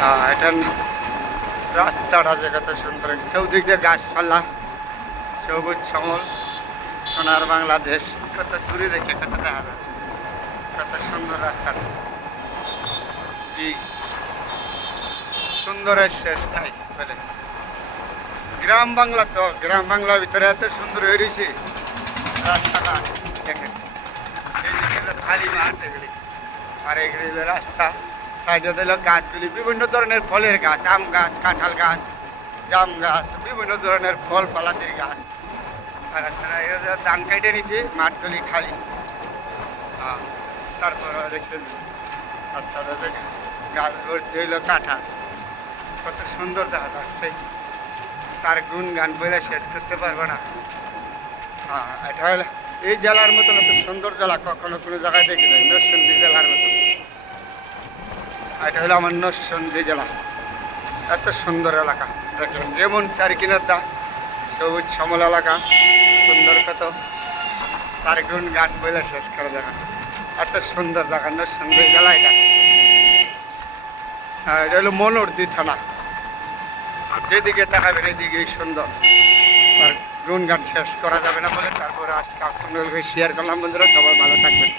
এটার রাস্তাটা যে কত সুন্দর, চৌদিক দিয়ে গাছপালা, সবুজ শ্যামল, সোনার বাংলাদেশ। কত দূরে রেখে কত দেখা যাচ্ছে, কত সুন্দর রাস্তাটা। কি সুন্দরের শেষ নাই বলে। গ্রাম বাংলা তো, গ্রাম বাংলার ভিতরে এত সুন্দর হয়ে রয়েছে রাস্তাটা। দেখেন এই যে খালি মাঠ এগুলি, আর এগুলি রাস্তা, সাইডে দিল গাছগুলি, বিভিন্ন ধরনের ফলের গাছ, আম গাছ, কাঁঠাল গাছ, জাম গাছ, বিভিন্ন ধরনের ফল পালাতির গাছ। আর ধান কেটে নিচ্ছে, মাঠগুলি খালি। তারপর দেখছেন রাস্তাটা, দেখেন গাছ ভর্তি হইল কাঁঠাল, কত সুন্দর দেখা যাচ্ছে। তার গুণগান বলে শেষ করতে পারবো না। এটা হলো এই জেলার মতন এত সুন্দর জেলা কখনো কোনো জায়গায় দেখি নাই, নরসিংদী জেলার মতন। এটা হলো আমার নরসিংদী জেলা, এত সুন্দর এলাকা। দেখলাম যেমন চারিকিনারটা সবুজ শ্যামল এলাকা, সুন্দর কত, তার গুণগান বলে শেষ করে দেখা। এত সুন্দর জায়গা নরসিংদী জেলা এটা। এটা হলো মনোরদি থানা, যেদিকে তাকাবেন এদিকেই সুন্দর। আর গুণগান শেষ করা যাবে না বলে তারপরে আজকে আপনাদের শেয়ার করলাম। বন্ধুরা সবাই ভালো থাকবেন।